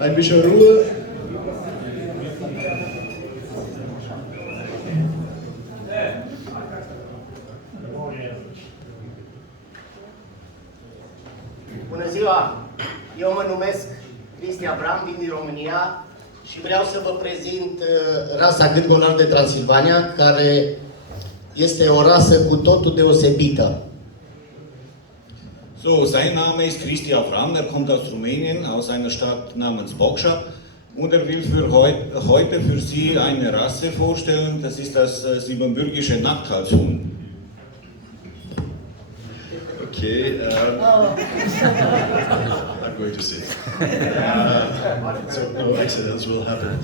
Ein bisschen Ruhe. Bună ziua! Eu mă numesc Cristian Bram, vin din România și vreau să vă prezint rasa gâtgolari de Transilvania, care este o rasă cu totul deosebită. So, sein Name ist Christian Fram, er kommt aus Rumänien, aus einer Stadt namens Boxa und er will heute für Sie eine Rasse vorstellen, das ist das siebenbürgische Nachthalshund. Okay, I'm going to sit. So no accidents will happen.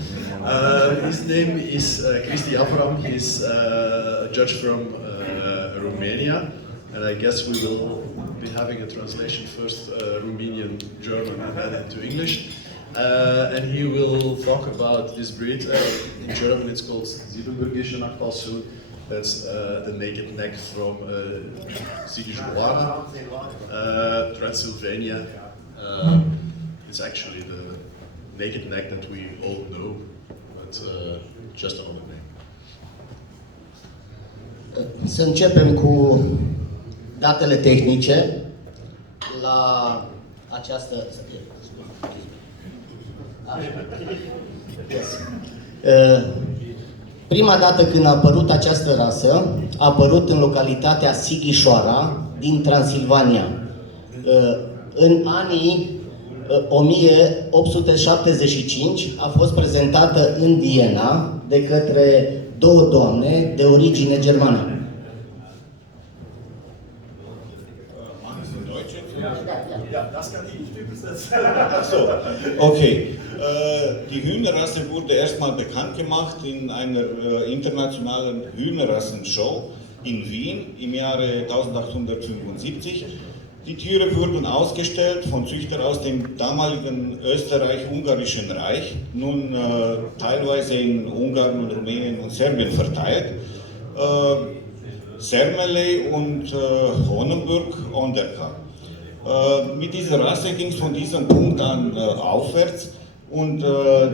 His name is Cristi Avram. He's a judge from Romania, and I guess we will be having a translation first Romanian, German, and then into English. And he will talk about this breed. In German, it's called Siebenbürgische Nachthalshund. That's the naked neck from Sighișoara, Transylvania. It's actually the naked neck that we all know, but just another name. Să începem cu datele tehnice la această... Yes. Prima dată când a apărut această rasă, a apărut în localitatea Sighișoara din Transilvania. În anii 1875 a fost prezentată în Viena de către două doamne de origine germană. So, okay. Die Hühnerrasse wurde erstmal bekannt gemacht in einer internationalen Hühnerrassenshow in Wien im Jahre 1875. Die Tiere wurden ausgestellt von Züchtern aus dem damaligen Österreich-Ungarischen Reich, nun teilweise in Ungarn und Rumänien und Serbien verteilt. Sermele und Honenburg Onderka. Mit dieser Rasse ging es von diesem Punkt an aufwärts und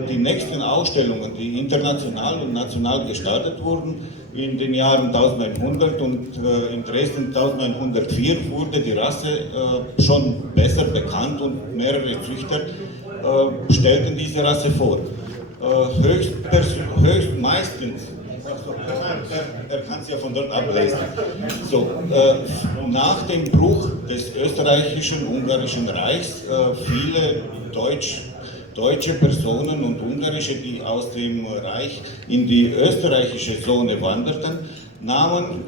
die nächsten Ausstellungen, die international und national gestartet wurden, in den Jahren 1100 und in Dresden 1104 wurde die Rasse schon besser bekannt und mehrere Züchter stellten diese Rasse vor. Höchst meistens, er kann es ja von dort ablesen. So, nach dem Bruch des österreichischen, ungarischen Reichs, viele deutsche Personen und ungarische, die aus dem Reich in die österreichische Zone wanderten, nahmen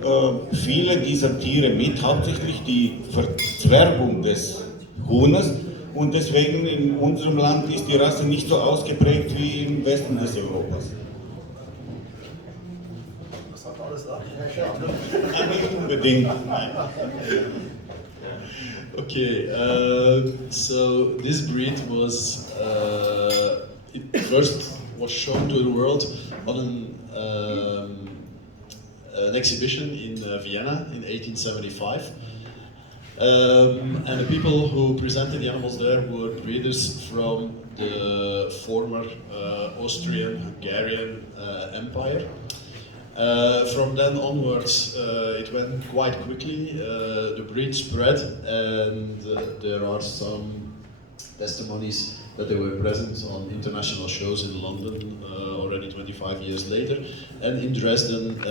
viele dieser Tiere mit, hauptsächlich die Verzwergung des Huhnes. Und deswegen in unserem Land ist die Rasse nicht so ausgeprägt wie im Westen des Europas. Nicht unbedingt. Okay, so this breed was it first was shown to the world on an exhibition in Vienna in 1875. And the people who presented the animals there were breeders from the former Austrian-Hungarian Empire. From then onwards, it went quite quickly. The breed spread, and there are some testimonies that they were present on international shows in London already 25 years later, and in Dresden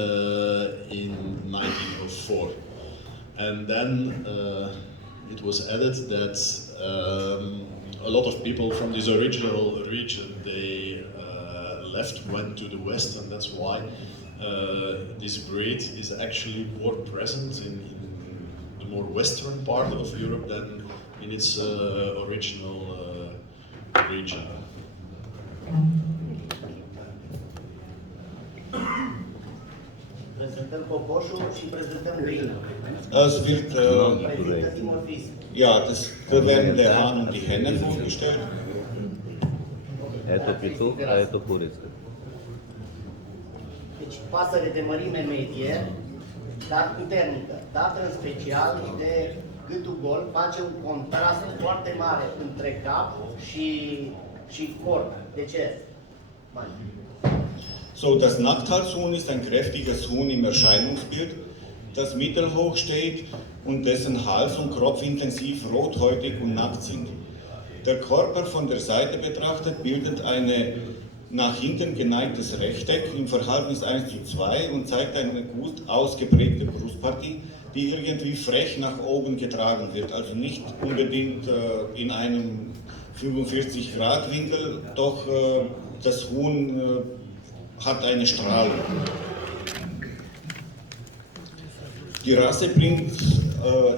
in 1904. And then it was added that a lot of people from this original region, they went to the west, and that's why this breed is actually more present in the more western part of Europe than in its original region. Prezentăm cocoșul și prezentăm găina. Da werden der Hahn und die Henne vorgestellt. Это петух, а это курица. Deci pasăre de mărime medie, dar puternică, dată în special de gâtul gol, face un contrast foarte mare între cap și corp. De ce? Mai. So, das Nackthalshuhn ist ein kräftiges Huhn im Erscheinungsbild, das mittelhoch steht und dessen Hals und Kopf intensiv rothäutig und nackt sind. Der Körper von der Seite betrachtet bildet eine nach hinten geneigtes Rechteck im Verhältnis 1:2 und zeigt eine gut ausgeprägte Brustpartie, die irgendwie frech nach oben getragen wird, also nicht unbedingt in einem 45-Grad-Winkel, doch das Huhn hat eine Strahlung. Die Rasse bringt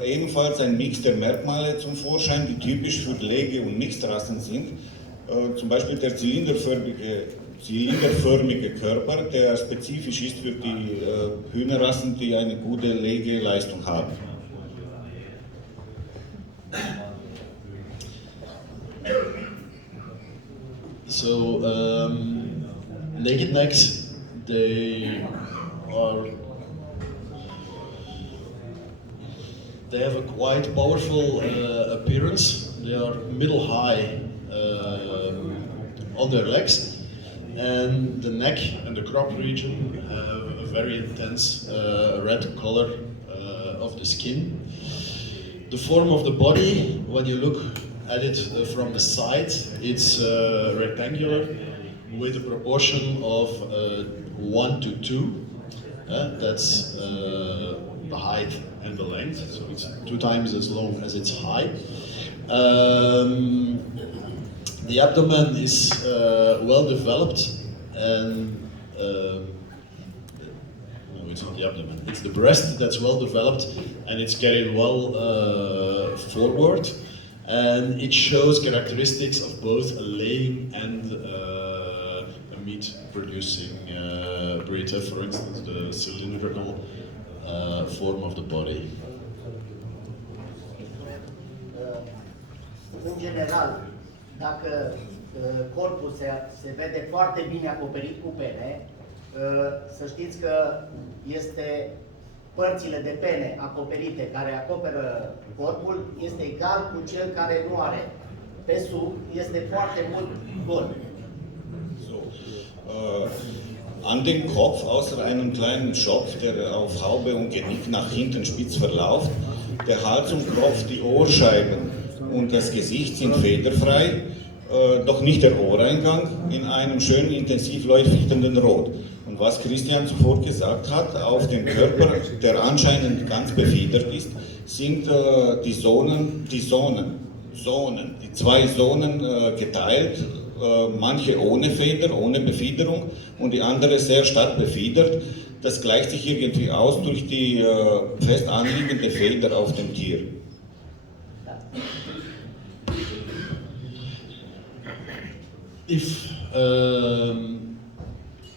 ebenfalls ein Mix der Merkmale zum Vorschein, die typisch für Lege- und Mixrassen sind. Zum Beispiel der zylinderförmige Körper, der spezifisch ist für die Hühnerrassen, die eine gute Legeleistung haben. So, naked necks, they have a quite powerful appearance. They are middle high on their legs, and the neck and the crop region have a very intense red color of the skin. The form of the body, when you look at it from the side, it's rectangular with a proportion of 1:2. That's the height and the length, so it's 2 times as long as it's high. The abdomen is well developed, and no, it's not the abdomen, it's the breast that's well developed, and it's carried well forward, and it shows characteristics of both a laying and a meat producing breed, for instance the cylindrical form of the body. În general, dacă corpul se vede foarte bine acoperit cu pene, să știți că este părțile de pene acoperite care acoperă corpul este egal cu cel care nu are. Pe sub este foarte mult gol. So, an den Kopf, außer einem kleinen Schopf, der auf Haube und Genick nach hinten spitz verläuft, der Hals und Kopf, die Ohrscheiben und das Gesicht sind federfrei, doch nicht der Ohreingang in einem schön intensiv leuchtenden Rot. Und was Christian zuvor gesagt hat, auf dem Körper, der anscheinend ganz befiedert ist, sind die zwei Zonen geteilt, manche ohne Feder, ohne Befiederung und die andere sehr stark befiedert. Das gleicht sich irgendwie aus durch die fest anliegende Feder auf dem Tier. If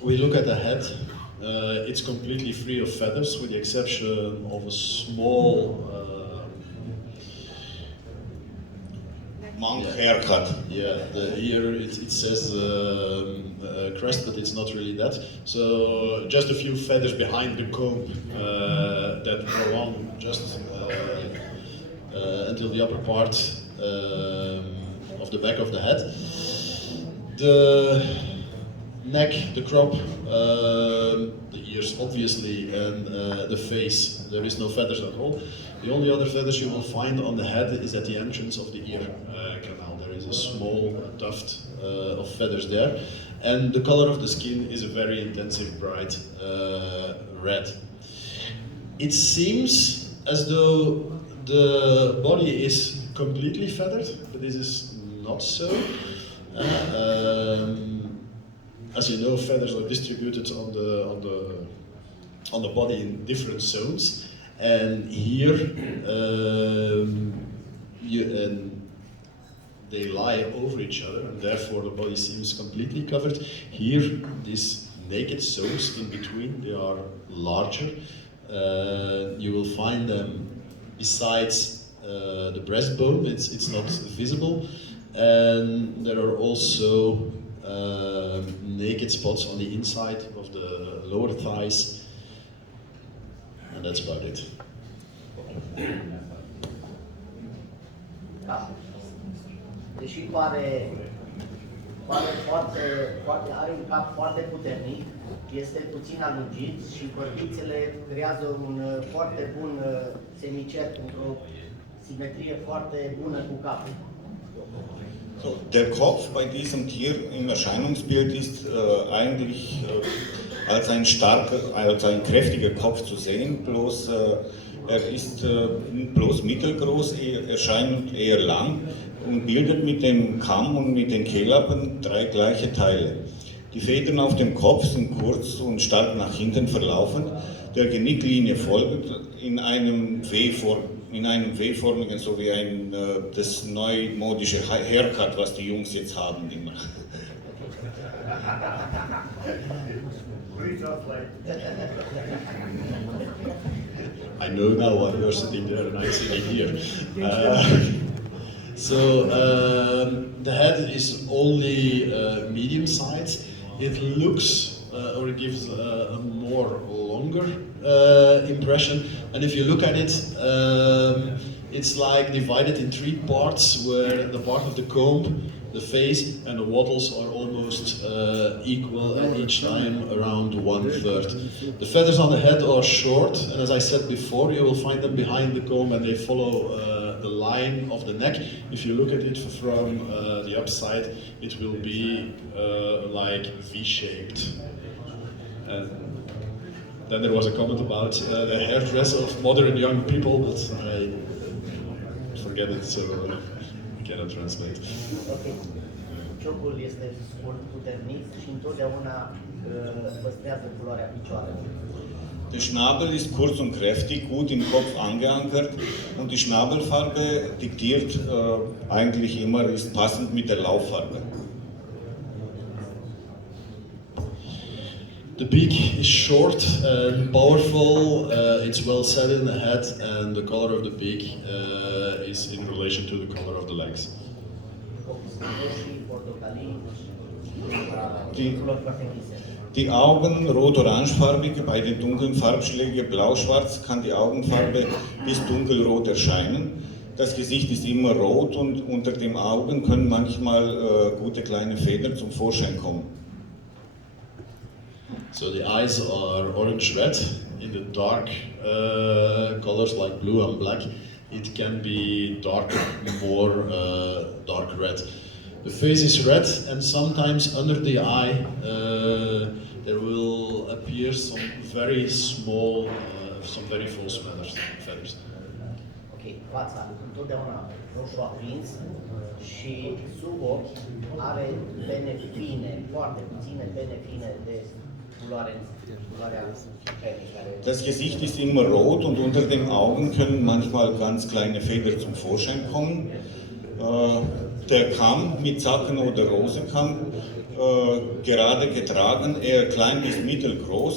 we look at the head, it's completely free of feathers with the exception of a small Monk haircut. Yeah, here it says crest, but it's not really that. So just a few feathers behind the comb that go on just until the upper part of the back of the head. The neck, the crop, the ears obviously, and the face, there is no feathers at all. The only other feathers you will find on the head is at the entrance of the ear canal. There is a small tuft of feathers there. And the color of the skin is a very intensive, bright red. It seems as though the body is completely feathered, but this is not so. As you know, feathers are distributed on the body in different zones, and here they lie over each other, and therefore the body seems completely covered. Here, these naked zones in between, they are larger. You will find them besides the breastbone. It's not visible. And there are also naked spots on the inside of the lower thighs, and that's about it. Da. Deși pare are un cap foarte puternic, este puțin alungit și părtițele creează un foarte bun semicerc într-o simetrie foarte bună cu capul. So, der Kopf bei diesem Tier im Erscheinungsbild ist eigentlich als ein kräftiger Kopf zu sehen, bloß er ist bloß mittelgroß, erscheint eher lang und bildet mit dem Kamm und mit den Kehllappen 3 gleiche Teile. Die Federn auf dem Kopf sind kurz und stark nach hinten verlaufend, der Genicklinie folgend in einem W-förmigen, so wie das neumodische Haircut, was die Jungs jetzt haben immer. I know now why you're sitting there and I'm sitting here. The head is only medium size. It looks or it gives a more longer impression. And if you look at it, it's like divided in 3 parts, where the part of the comb, the face, and the wattles are almost equal at each time, around 1/3. The feathers on the head are short, and as I said before, you will find them behind the comb and they follow the line of the neck. If you look at it from the upside, it will be like V-shaped. And then there was a comment about the hairdress of modern young people, but I forget it, so I cannot translate. Okay. Ciocul este scurt, puternic și întotdeauna păstrează culoarea picioarelor. Der Schnabel ist kurz und kräftig, gut im Kopf angeankert und die Schnabelfarbe diktiert eigentlich immer, ist passend mit der Lauffarbe. The beak is short and powerful, it's well set in the head, and the color of the beak is in relation to the color of the legs. Die Augen rot-orangefarbig, bei den dunklen Farbschlägen blau-schwarz kann die Augenfarbe bis dunkelrot erscheinen. Das Gesicht ist immer rot und unter den Augen können manchmal gute kleine Federn zum Vorschein kommen. So the eyes are orange-red. In the dark colors like blue and black, it can be more dark red. The face is red, and sometimes under the eye there will appear some very small, some very false feathers. Ok, fața întotdeauna roșu aprins și sub ochi are pene fine, foarte puține pene fine de culoarea penii. Das Gesicht ist immer rot und unter den Augen können manchmal ganz kleine Federn zum Vorschein kommen. Der Kamm mit Zacken oder Rosenkamm, gerade getragen, eher klein bis mittelgroß,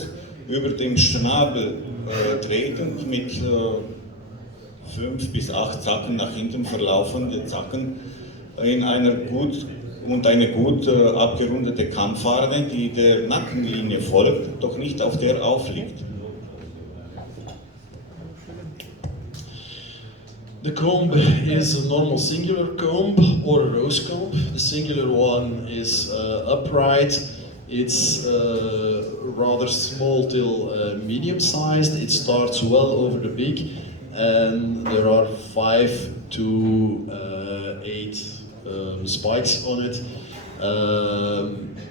über dem Schnabel tretend mit 5 bis 8 Zacken nach hinten verlaufende Zacken in einer eine gut abgerundete Kammfarbe, die der Nackenlinie folgt, doch nicht auf der aufliegt. The comb is a normal singular comb or a rose comb. The singular one is upright. It's rather small till medium-sized. It starts well over the beak, and there are 5 to 8 spikes on it.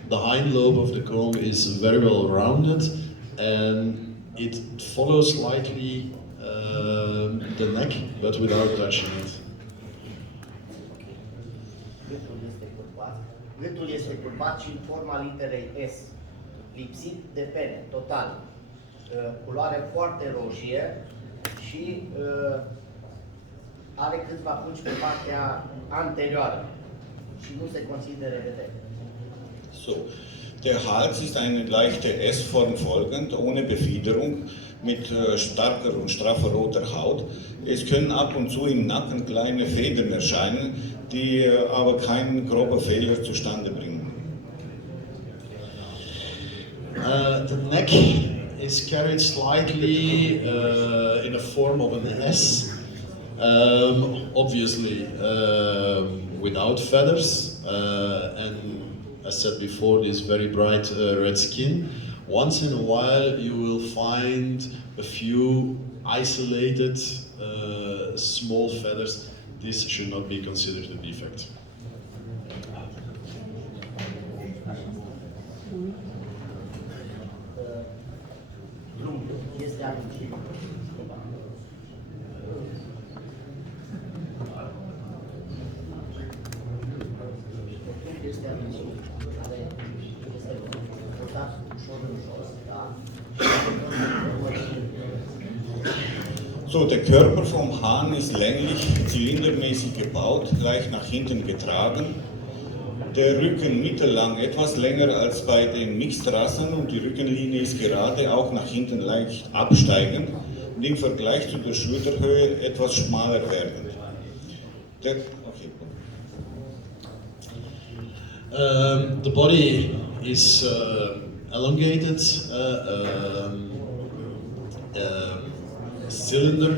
The hind lobe of the comb is very well rounded, and it follows slightly the neck, but without touching it. Gâtul este curvat și în forma literei S, lipsit de pene, total. Culoare foarte roșie și are câțiva pungi pe partea anterioară și nu se consideră vedere. So, der Hals ist eine leichte S-Form folgend, ohne Befiederung, mit starker und straffer roter Haut. Es können ab und zu im Nacken kleine Federn erscheinen, die aber keinen groben Fehler zustande bringen. The neck is carried slightly in a form of an S, obviously without feathers, and as said before, this very bright red skin. Once in a while you will find a few isolated small feathers. This should not be considered a defect. Este atunci. Este atunci care este purtat ușor în jos, da? So, der Körper vom Hahn ist länglich, zylindermäßig gebaut, leicht nach hinten getragen. Der Rücken mittellang, etwas länger als bei den Mixtrassen und die Rückenlinie ist gerade, auch nach hinten leicht absteigend und im Vergleich zu der Schulterhöhe etwas schmaler werdend. The body is elongated, cylinder.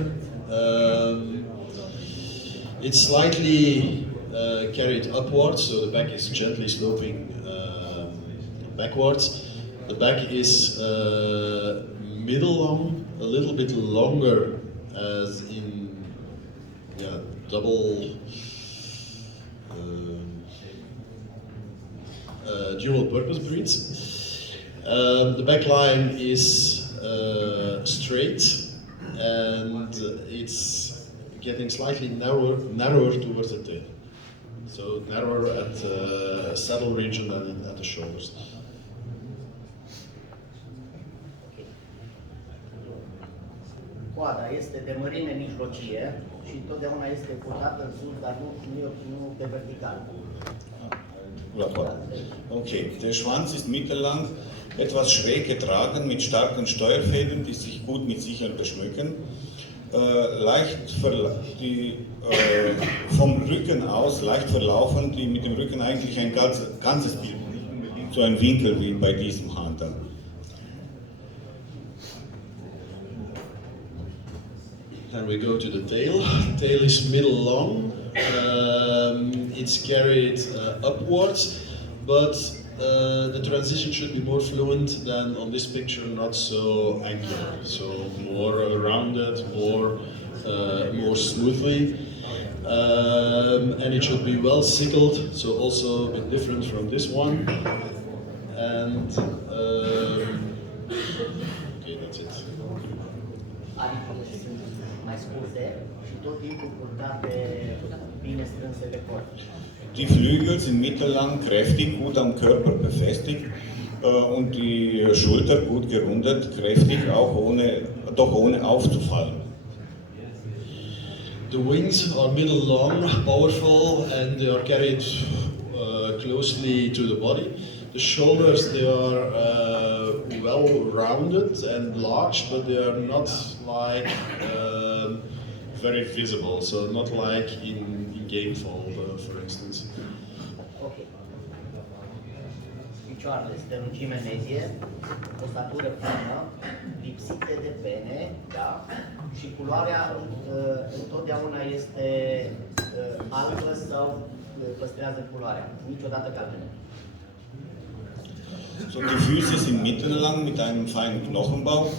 It's slightly carried upwards, so the back is gently sloping backwards. The back is middle long, a little bit longer, as in double dual purpose breeds. The back line is straight, and it's getting slightly narrower towards the tail. So narrower at the saddle region and at the shoulders. Coada este de mărime mijlocie și întotdeauna este purtată în sus, dar nu pe vertical. Okay, der Schwanz ist mittellang, etwas schräg getragen mit starken Steuerfäden, die sich gut mit Sicheln beschmücken. Vom Rücken aus leicht verlaufen, die mit dem Rücken eigentlich ein ganzes Bild, nicht unbedingt so ein Winkel wie bei diesem Hahn dann. Then we go to the tail. The tail is middle long. It's carried upwards, but the transition should be more fluent than on this picture, not so angular. So more rounded, more smoothly. And it should be well sickled, so also a bit different from this one. And okay, that's it. Aripile sunt mai scurte și tot timpul purtate bine strânse pe corp. Die Flügel sind mittellang, kräftig, gut am Körper befestigt und die Schulter gut gerundet, kräftig, doch ohne aufzufallen. The wings are middle long, powerful, and they are carried closely to the body. The shoulders, they are well rounded and large, but they are not like very visible, so not like in gamefold, for instance. Ok. Picioarele stângime medie, osatură fină, lipsite de pene, da? Și culoarea întotdeauna este albă sau păstrează culoarea, niciodată galbenă. So, die Füße sind mittellang mit einem feinen Knochenbau,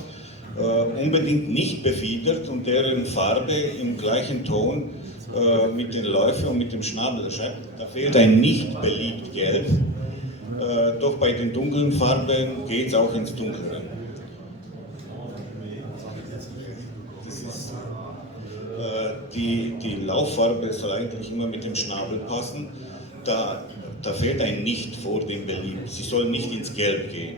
unbedingt nicht befiedert und deren Farbe im gleichen Ton mit den Läufen und mit dem Schnabel. Da fehlt ein nicht beliebt Gelb, doch bei den dunklen Farben geht es auch ins Dunklere. Die Lauffarbe soll eigentlich immer mit dem Schnabel passen. Da fehlt ein Nicht vor dem Beliebt. Sie soll nicht ins Gelb gehen.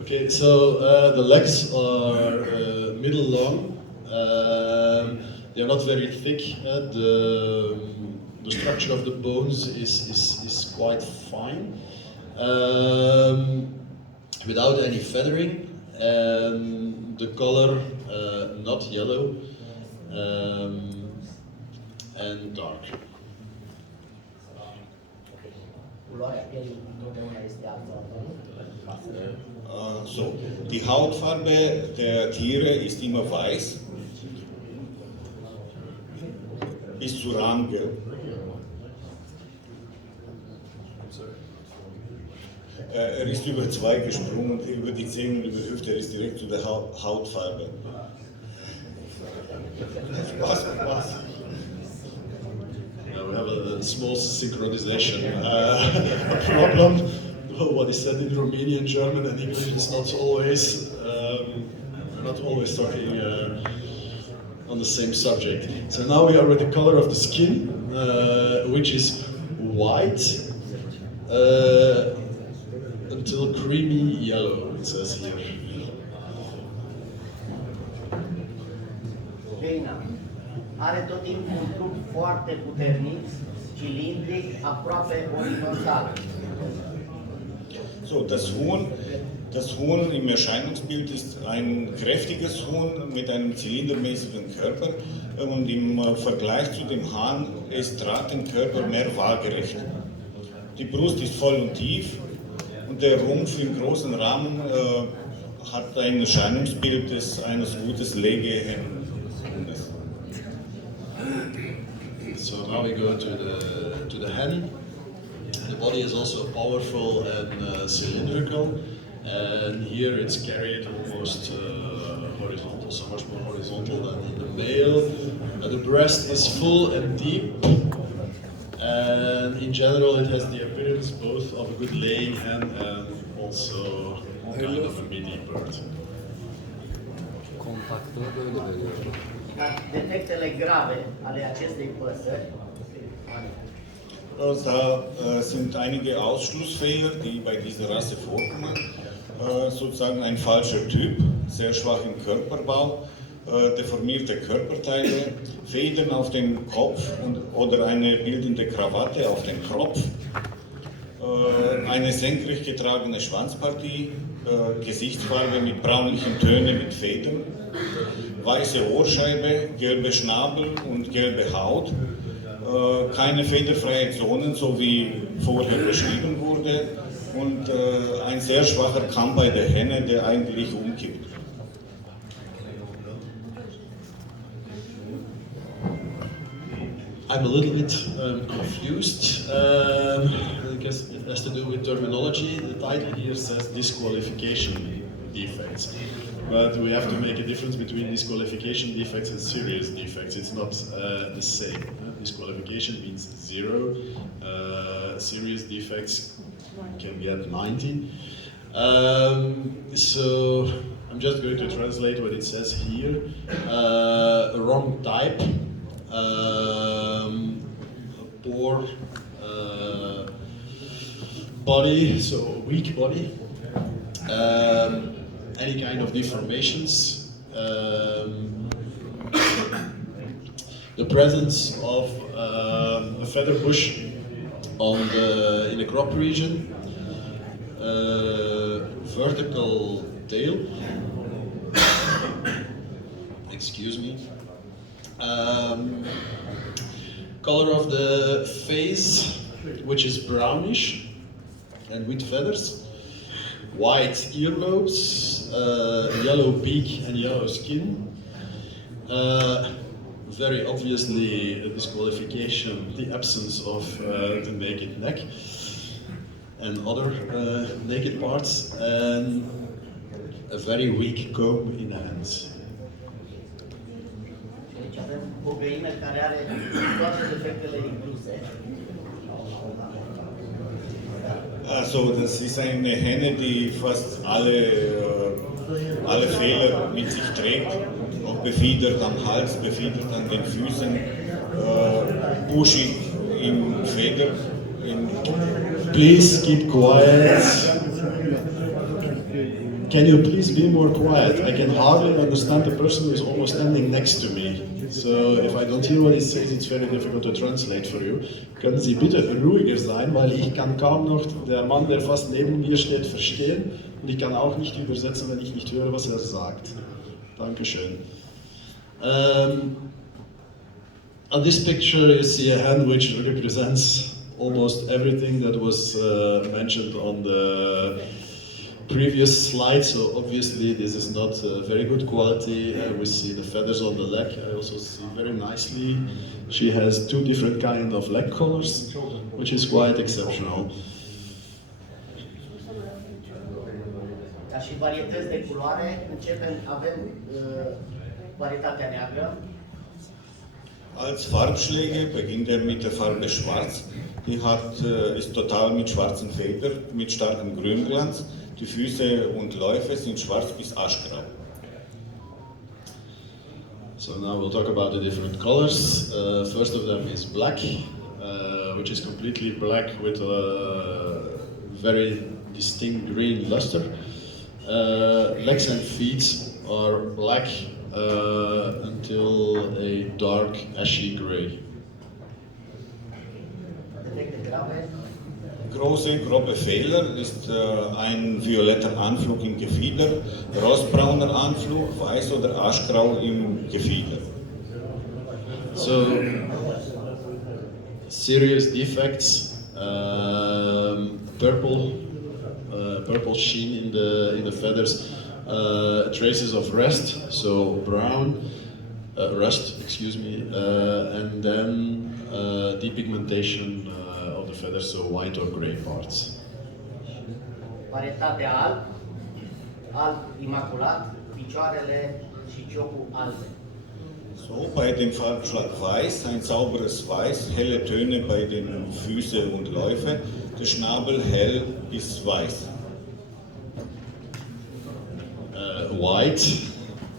Okay, so the legs are middle long. They are not very thick. The structure of the bones is quite fine, without any feathering. The color not yellow and dark. Culoarea pielii întotdeauna este albă. So, die Hautfarbe der Tiere ist immer weiß bis zu Rahmgelb. ist über 2 gesprungen, über die Zehen und über die Hüfte, er ist direkt zu der Hautfarbe. Spaß. We have a small synchronization problem. What is said in Romanian, German, and English is not always talking on the same subject. So now we are with the color of the skin, which is white until creamy yellow. It says here. Reina are tot timpul un trup foarte puternic, cilindric, aproape orizontal. So, das Huhn im Erscheinungsbild ist ein kräftiges Huhn mit einem zylindermäßigen Körper und im Vergleich zu dem Hahn ist Drahtenkörper mehr waagerecht. Die Brust ist voll und tief und der Rumpf im großen Rahmen hat ein Erscheinungsbild eines gutes Legehundes. So now we go to the hen. The body is also powerful and cylindrical, and here it's carried almost horizontal, so much more horizontal than in the male. The breast is full and deep, and in general it has the appearance both of a good laying hen and also kind of a meaty bird. Kontaktını böyle veriyor. Defectele grave ale acestei păsări Da sind einige Ausschlussfehler, die bei dieser Rasse vorkommen. Sozusagen ein falscher Typ, sehr schwach im Körperbau, deformierte Körperteile, Federn auf dem Kopf oder eine bildende Krawatte auf dem Kopf, eine senkrecht getragene Schwanzpartie, Gesichtsfarbe mit braunlichen Tönen mit Federn, weiße Ohrscheibe, gelbe Schnabel und gelbe Haut, keine federfreie Zonen, so wie vorher beschrieben wurde, und ein sehr schwacher Kamm bei der Henne, der eigentlich umkippt. I'm a little bit confused. I guess it has to do with terminology. The title here says disqualification defects. But we have to make a difference between disqualification defects and serious defects. It's not the same. Disqualification means 0. Serious defects can get 90. So I'm just going to translate what it says here. Wrong type. Poor body, so weak body, any kind of deformations, the presence of a feather bush in the crop region, vertical tail, excuse me. Color of the face, which is brownish and with feathers, white earlobes, yellow beak and yellow skin. Very obviously a disqualification, the absence of the naked neck and other naked parts, and a very weak comb in the hands. Deci avem o găină care are toate defectele incluse. Also das ist eine Henne, die fast alle Fehler mit sich trägt, auch befiedert am Hals, befiedert an den Füßen, buschig im Feder. Please keep quiet. Can you please be more quiet? I can hardly understand the person who is almost standing next to me. So if I don't hear what he says, it's very difficult to translate for you. Können Sie bitte ruhiger sein, weil ich kann kaum noch der Mann, der fast neben mir steht, verstehen. Und ich kann auch nicht übersetzen, wenn ich nicht höre, was er sagt. Dankeschön. On this picture you see a hand which represents almost everything that was mentioned on the previous slide, so obviously this is not very good quality. We see the feathers on the leg. I also see very nicely she has 2 different kind of leg colors, which is quite exceptional. Ca și varietăți de culoare, avem varietatea neagră. Als Farbschläge beginnt er mit der Farbe Schwarz. Die ist total mit schwarzen Federn, mit starkem Grünglanz. Die Füße und Läufe sind schwarz bis aschgrau. So now we'll talk about the different colors. First of them is black, which is completely black with a very distinct green luster. Legs and feet are black until a dark ashy gray. Große, grobe Fehler ist ein violetter Anflug im Gefieder, rostbrauner Anflug, weiß oder aschgrau im Gefieder. So, serious defects, purple sheen in the feathers, traces of rust, so brown, rust, excuse me, and then depigmentation of the feathers, so white or gray parts. Varietatea alb imaculat, picioarele și ciocul albe. So, bei dem Farbschlag Weiß, ein sauberes Weiß, helle Töne bei den Füße und Läufe, der Schnabel hell bis weiß. White,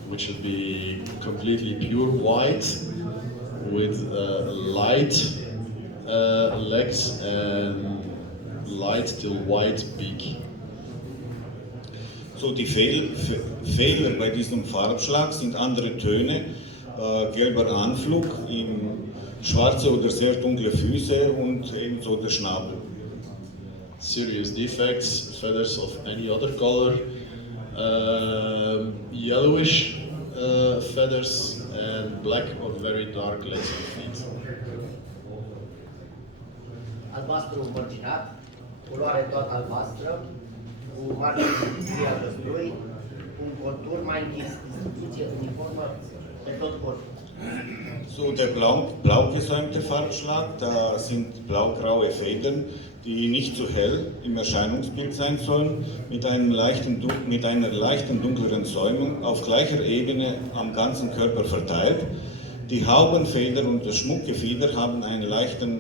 which should be completely pure white, with light legs and light till white beak. So, die Fehler bei diesem Farbschlag sind andere Töne, gelber Anflug, schwarze oder sehr dunkle Füße und ebenso der Schnabel. Serious defects, feathers of any other color, yellowish feathers, and black or very dark legs and feet. Albastru mărginat, culoare tot albastră, cu margini gri a găsului, un contur mai închis, distribuție uniformă pe tot corpul. So, der blau gesäumte Farbschlag, da sind blau-graue Federn, die nicht zu hell im Erscheinungsbild sein sollen, mit einer leichten dunkleren Säumung auf gleicher Ebene am ganzen Körper verteilt. Die Haubenfeder und das Schmuckgefieder haben einen leichten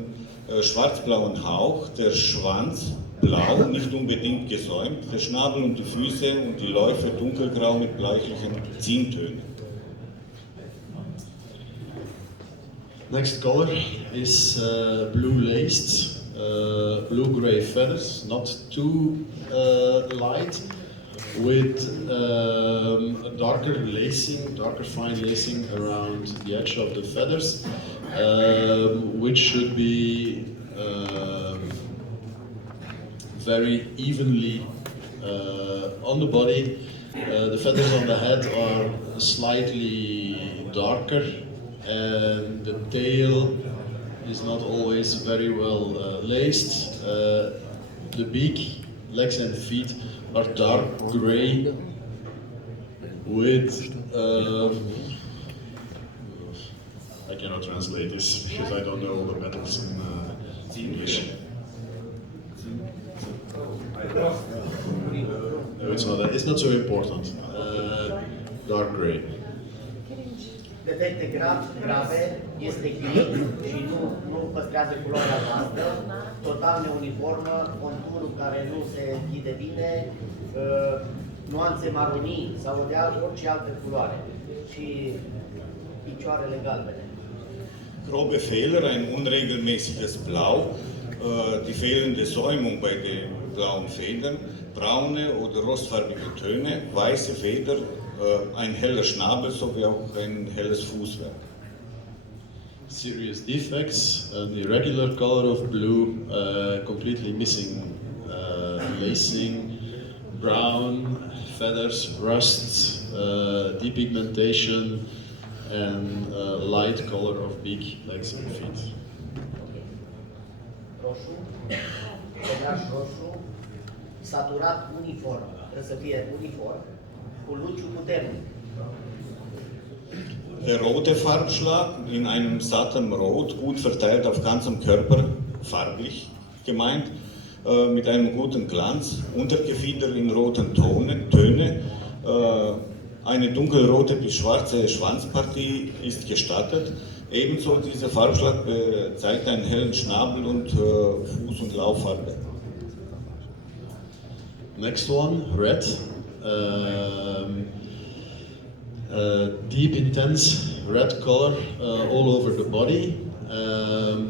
schwarzblauen Hauch, der Schwanz blau, nicht unbedingt gesäumt, der Schnabel und die Füße und die Läufe dunkelgrau mit bläulichen Ziehtönen. Next color is blue laced, blue-gray feathers, not too light, with a darker fine lacing around the edge of the feathers, which should be very evenly on the body. The feathers on the head are slightly darker, and the tail is not always very well laced. The beak, legs and feet are dark gray with I cannot translate this because I don't know all the metals in English. No, it's not so important. Dark gray. Defecte grave este gri și nu păstrează culoarea albastră, total neuniformă, conturul care nu se închide bine, nuanțe maronii sau de orice altă culoare și picioarele galbene. Grobe Fehler, ein unregelmäßiges Blau, die fehlende Säumung bei den blauen Federn, braune oder rostfarbige Töne, weiße Feder, ein heller Schnabel sowie auch ein helles Fußwerk. Serious defects, an irregular color of blue, completely missing lacing, brown feathers, rusts, depigmentation, and light color of beak, legs and feet. Roșu, cobraș roșu, saturat uniform, trebuie să fie uniform, cu luciu puternic. Der rote Farbschlag in einem satten Rot, gut verteilt auf ganzem Körper, farblich gemeint, mit einem guten Glanz, Untergefieder in roten Töne, eine dunkelrote bis schwarze Schwanzpartie ist gestattet. Ebenso dieser Farbschlag zeigt einen hellen Schnabel und Fuß- und Lauffarbe. Next one, red. Deep, intense red color all over the body.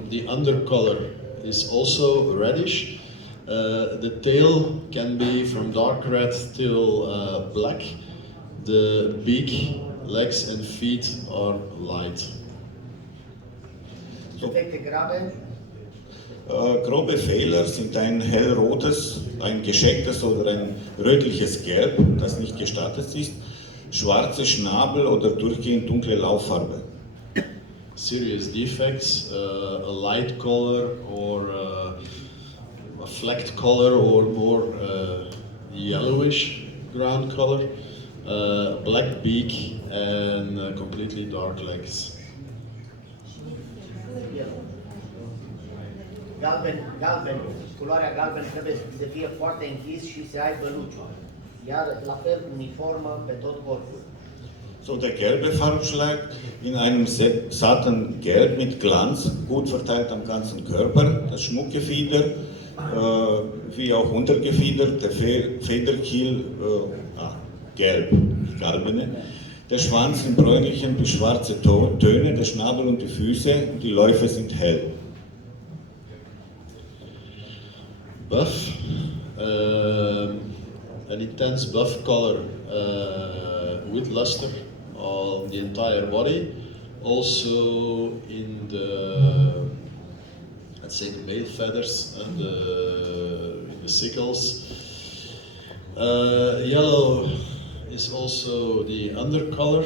The undercolor is also reddish. The tail can be from dark red till black. The beak, legs and feet are light. Defecte grave, Grobe Fehler sind ein hellrotes, ein geschecktes oder ein rötliches Gelb, das nicht gestattet ist, schwarze Schnabel oder durchgehend dunkle Lauffarbe. Serious defects, a light color or a flecked color or more yellowish ground color, black beak and completely dark legs. galben, culoarea galben trebuie să fie foarte închis și să aibă luciuri. Iar la fel uniformă pe tot corpul. So, der gelbe Farbschlag in einem satten Gelb mit Glanz, gut verteilt am ganzen Körper, das Schmuckgefieder, wie auch Untergefieder, der Federkiel, gelb, galbene, der Schwanz in bräunlichen bis schwarze Töne, der Schnabel und die Füße, die Läufe sind hell. Buff, an intense buff color with luster on the entire body, also in the, let's say, the male feathers and the sickles. Yellow is also the undercolor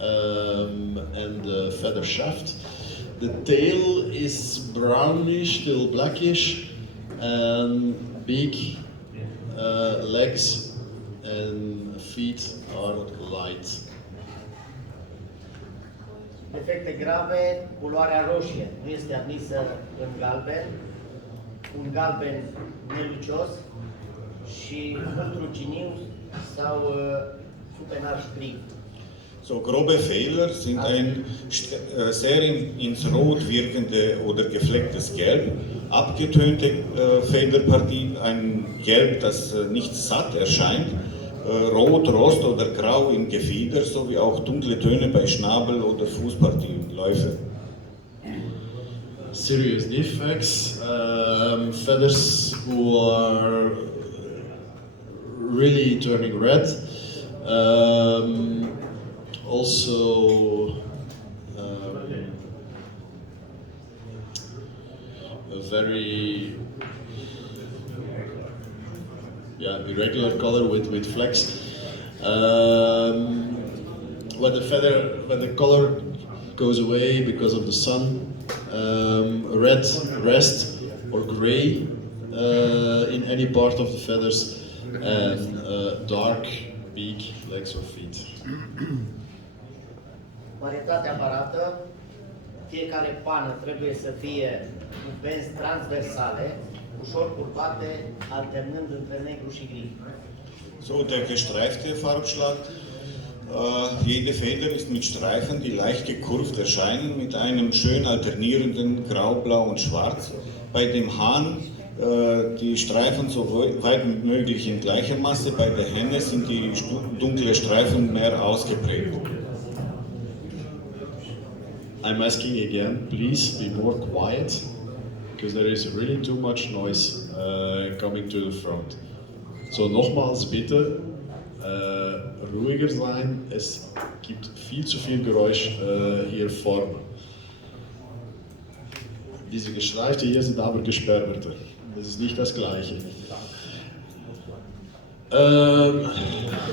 and the feather shaft. The tail is brownish till blackish, and beak, legs and feet are light. Defecte grave, culoarea roșie nu este admisă în galben, un galben nelucios și mult ruginiu sau supenar strig. So, grobe Fehler sind ein sehr ins Rot wirkende oder geflecktes Gelb, abgetönte Federpartie, ein Gelb, das nicht satt erscheint, Rot, Rost oder Grau im Gefieder, sowie auch dunkle Töne bei Schnabel oder Fußpartie und Läufe. Serious defects, feathers who are really turning red. Also a very irregular color with flecks. When the color goes away because of the sun, red rest or gray in any part of the feathers, and dark beak, legs or feet. Varietatea aparată, fiecare pană trebuie să fie cu benzi transversale, ușor curbate, alternând între negru și gri. So, der gestreifte Farbschlag, jede Feder ist mit Streifen, die leicht gekurvt erscheinen, mit einem schön alternierenden Grau, Blau und Schwarz. Bei dem Hahn die Streifen so weit wie möglich in gleicher Masse, bei der Henne sind die dunklen Streifen mehr ausgeprägt. I'm asking again, please be more quiet, because there is really too much noise coming to the front. So nochmals bitte ruhiger sein, es gibt viel zu viel Geräusch hier vorne. Diese Gestreifte hier sind aber gesperrte. Das ist nicht das gleiche.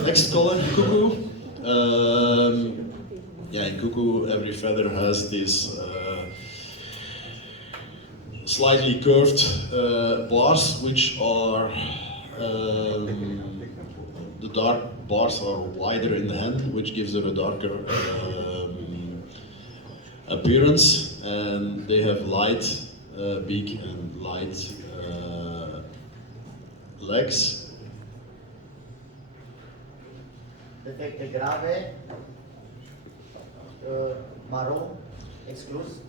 Next color, cuckoo. In cuckoo, every feather has this slightly curved bars, which are the dark bars are wider in the hand, which gives it a darker appearance, and they have light beak and light legs. Defecte grave, maro, exclus,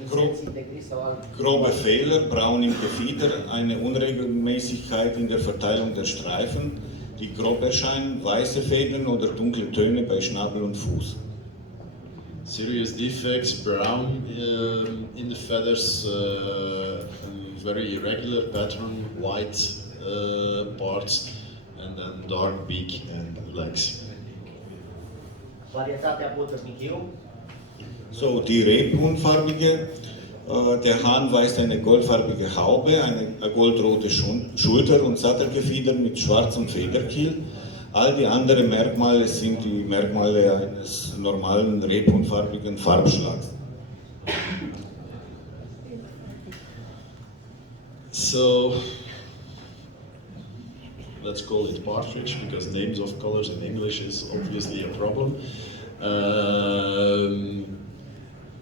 Insekții de gris sau alt. Grobe Fehler, braun im Gefieder, eine Unregelmäßigkeit in der Verteilung der Streifen, die grob erscheinen, weiße Federn oder dunkle Töne bei Schnabel und Fuß. Serious defects, brown in the feathers, very irregular pattern, white parts, and then dark beak and legs. Varietatea Buttermichiu, So, die rebhuhnfarbige, der Hahn weist eine goldfarbige Haube, eine goldrote Schulter und Sattelgefieder mit schwarzem Federkiel. All die anderen Merkmale sind die Merkmale eines normalen rebhuhnfarbigen Farbschlags. So, let's call it partridge because names of colors in English is obviously a problem.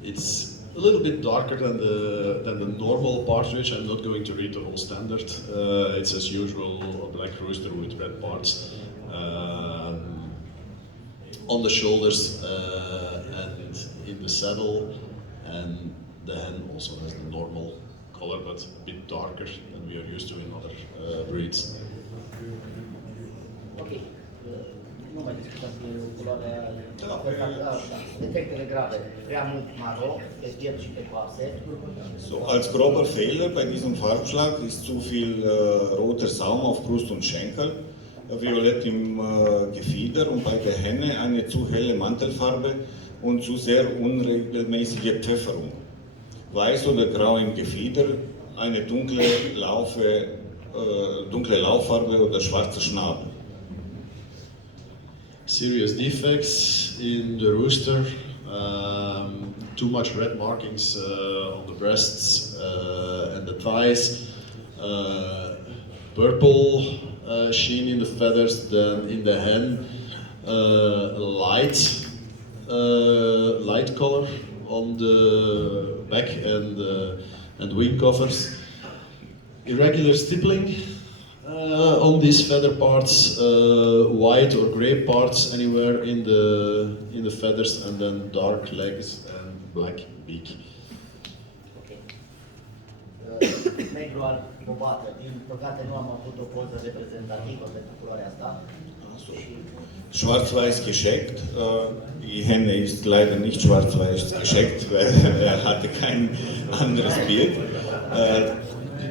It's a little bit darker than the normal partridge. I'm not going to read the whole standard. It's as usual a black rooster with red parts on the shoulders and in the saddle, and the hen also has the normal color but a bit darker than we are used to in other breeds. ok. Nu mai discutați culoarea. Defectele grave, prea mult maro, pe piept și pe coase. So, als grober Fehler bei diesem Farbschlag ist zu viel roter Saum auf Brust und Schenkel, violett im Gefieder und bei der Henne eine zu helle Mantelfarbe und zu sehr unregelmäßige Pfefferung. Weiß oder grau im Gefieder, eine dunkle Lauffarbe oder schwarzer Schnabel. Serious defects in the rooster, too much red markings on the breasts and the thighs, purple sheen in the feathers, then in the hen, light color on the back and wing covers, irregular stippling on these feather parts, white or gray parts anywhere in the feathers, and then dark legs and black beak. Ok. Negru alb bobată. Din păcate nu am avut o poză reprezentativă pentru culoarea asta. Schwarz-weiß gescheckt. Die Henne ist leider nicht schwarz-weiß gescheckt, weil er hatte kein anderes Bild.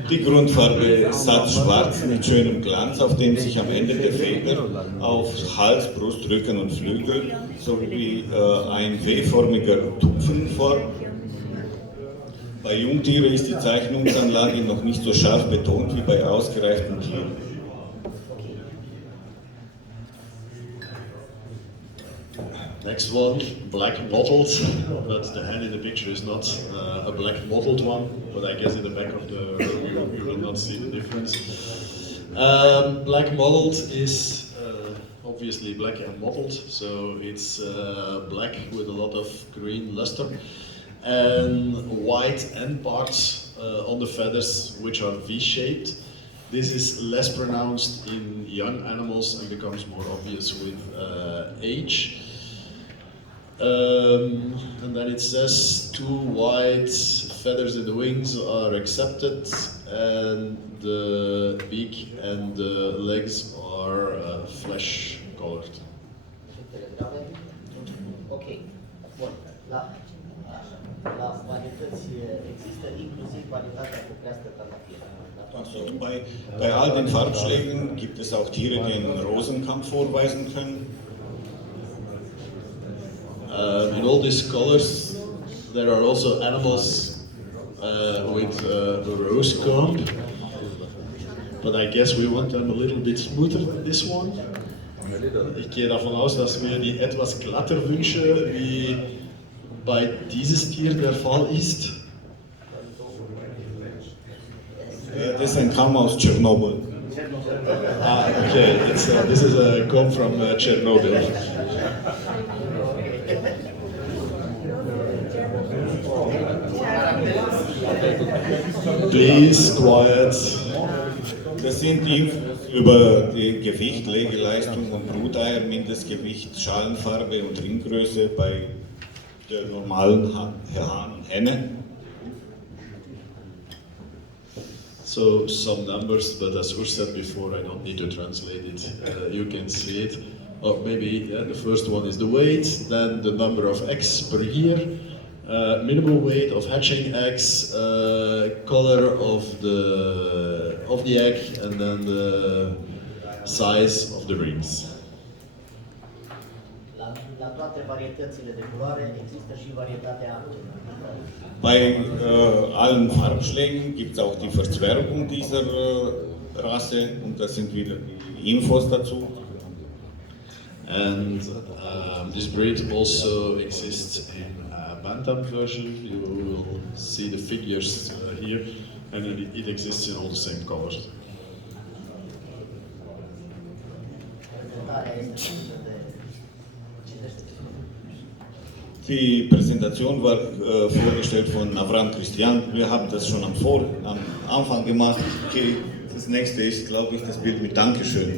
Die Grundfarbe satt schwarz mit schönem Glanz, auf dem sich am Ende der Feder auf Hals, Brust, Rücken und Flügel sowie ein W-förmiger Tupfen formt. Bei Jungtieren ist die Zeichnungsanlage noch nicht so scharf betont wie bei ausgereiften Tieren. Next one, black mottled, but the hen in the picture is not a black mottled one, but I guess in the back of the you will not see the difference. Black mottled is obviously black and mottled, so it's black with a lot of green luster and white end parts on the feathers which are V-shaped. This is less pronounced in young animals and becomes more obvious with age. And then it says 2 white feathers in the wings are accepted, and the beak and the legs are flesh colored. Ok. Bun. La varietăți există inclusiv varietatea cu creastă trandafiră. Also bei all den Farbschlägen gibt es auch Tiere, die einen Rosenkampf vorweisen können. In all these colors, there are also animals with the rose comb, but I guess we want them a little bit smoother than this one. Ich gehe davon aus, dass wir die etwas glatter wünschen, wie bei dieses Tier der Fall ist. Das ist ein Kamm aus Tschernobyl. Ah, okay, this is a comb from Chernobyl. Please, quiet. Das sind Infos über die Gewicht, Legeleistung und Bruteier, Mindestgewicht, Schalenfarbe und Ringgröße bei der normalen Hahn und Henne. So some numbers, but as Urs said before, I don't need to translate it. You can see it. Or maybe the first one is the weight, then the number of eggs per year, minimum weight of hatching eggs, color of the egg, and then the size of the rings. La toate varietățile de culoare există și varietatea Bei allen Farbschlägen gibt es auch die Verzwergung dieser Rasse und da sind wieder die Infos dazu. And this breed also exists in a bantam version. You will see the figures here, and it exists in all the same colors. prezentarea este făcută de citește. Die Präsentation war vorgestellt von Avram Christian. Wir haben das schon am Anfang gemacht. Okay, das nächste ist, glaube ich, das Bild mit Dankeschön.